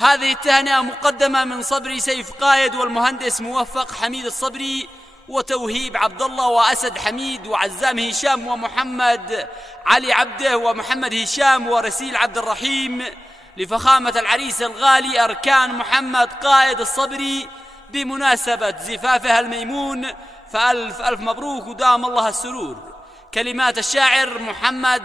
هذه التهنئة مقدمة من صبري سيف قايد والمهندس موفق حميد الصبري وتوهيب عبد الله وأسد حميد وعزام هشام ومحمد علي عبده ومحمد هشام ورسيل عبد الرحيم، لفخامة العريس الغالي أركان محمد قائد الصبري بمناسبة زفافها الميمون، فألف ألف مبروك ودام الله السرور. كلمات الشاعر محمد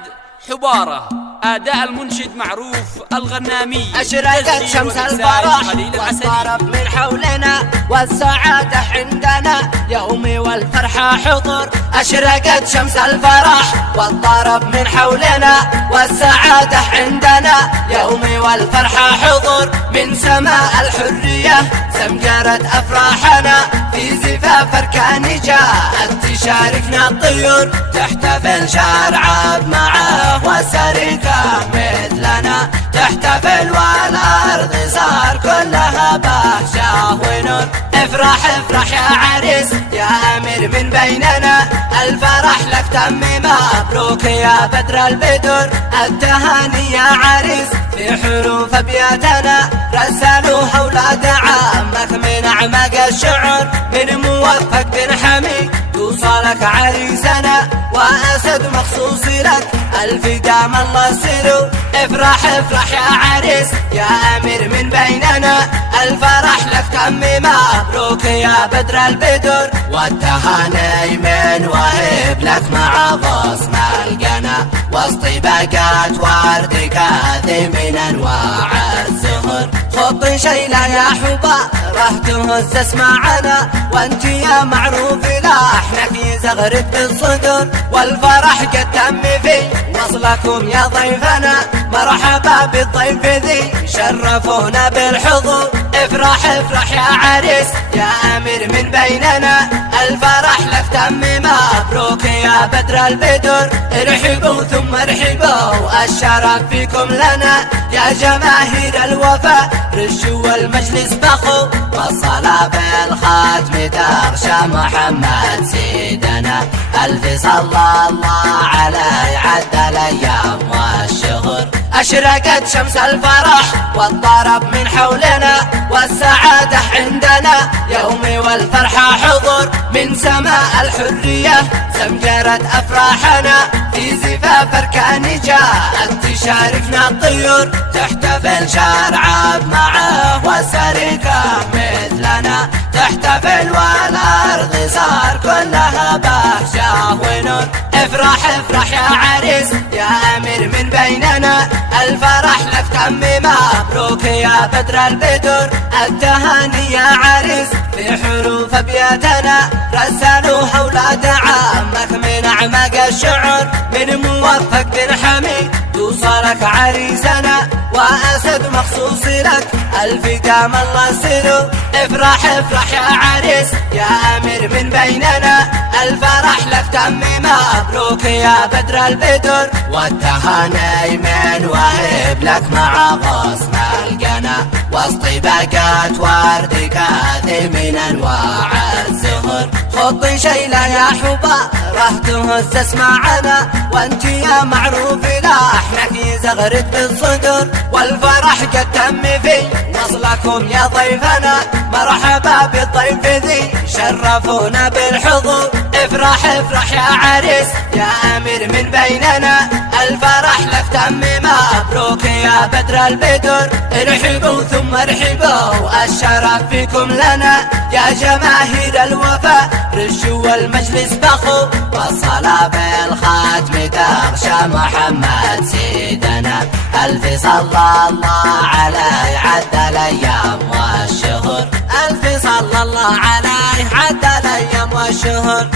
حبارة، أداء المنشد معروف الغنامي. أشرقت شمس الفرح والطرب من حولنا والسعادة عندنا يومي والفرحة حضور. أشرقت شمس الفرح والطرب من حولنا والسعادة عندنا يومي والفرحة حضور. من سماء الحرية زمجرت أفراحنا في زفاف أركان جاءت تشاركنا الطيور، تحتفل شارعب معه وسريكه مثلنا، تحتفل والأرض صار كلها بهجة ونور. افرح افرح يا عريس يا أمير من بيننا، الفرح لك تم مبروك يا بدر البدر. التهاني يا عريس في حروف أبياتنا رسلوها أولاد عمك من أعماق الشعر، من موفق بن حميد توصلك عريسنا وأسد مخصوص لك ألف دام الله سرور. افرح افرح يا عريس يا أمير من بيننا، الفرح لك تم مبروك يا بدر البدر. والتهاني من وهب لك مع غصن القنا وسط باقات ورد كاذي من أنواع الزهر. خط شيلة يا حبارة تهز اسمعنا وانت يا معروف لحنك يزغرد بالصدر، والفرح قد تم في وصلكم يا ضيفنا، مرحبا بالضيف ذي شرفونا بالحضور. افرح افرح يا عريس يا أمير من بيننا، الفرح لك تم مبروك يا بدر البدر. ارحبوا ثم ارحبوا الشرف فيكم لنا يا جماهير الوفاء، رشوا المجلس بخو والصلاة بالخاتم تغشى محمد سيدنا. ألف صلى الله عليه عد الأيام والشهور. أشرقت شمس الفرح والطرب من حولنا والسعادة عندنا يومي والفرحة حضور. من سماء الحرية زمجرت أفراحنا في زفاف أركان جاءت تشاركنا الطيور، تحتفل شارعب معه وسريكه مثلنا، تحتفل والأرض صار كلها بهجة ونور. افرح افرح يا عريس يا أمير من بيننا، الفرح لك تم مبروك يا بدر البدر. التهاني يا عريس في حروف أبياتنا رسلوها أولاد عمك من أعماق الشعر، من موفق بن حميد توصلك عريسنا وأسد مخصوص لك ألف دام الله سرور. افرح افرح يا عريس يا أمير من بيننا، الفرح لك تم مبروك يا بدر البدر. والتهاني من وهب لك مع غصن القنا وسط باقات ورد كاذي من أنواع الزهر. خط شيلة يا حبارة تهز اسمعنا وانت يا معروف لحنك يزغرد بالصدر، والفرح قد تم في وصلكم يا ضيفنا، مرحبا بالضيف ذي شرفونا بالحضور. افرح افرح يا عريس يا أمير من بيننا، الفرح لك تم مبروك يا بدر البدر. ارحبوا ثم ارحبوا الشرف فيكم لنا يا جماهير الوفاء، رشوا المجلس بخو والصلاة بالخاتم تغشى محمد سيدنا. ألف صلى الله عليه عد الأيام والشهور. ألف صلى الله عليه عد الأيام والشهور.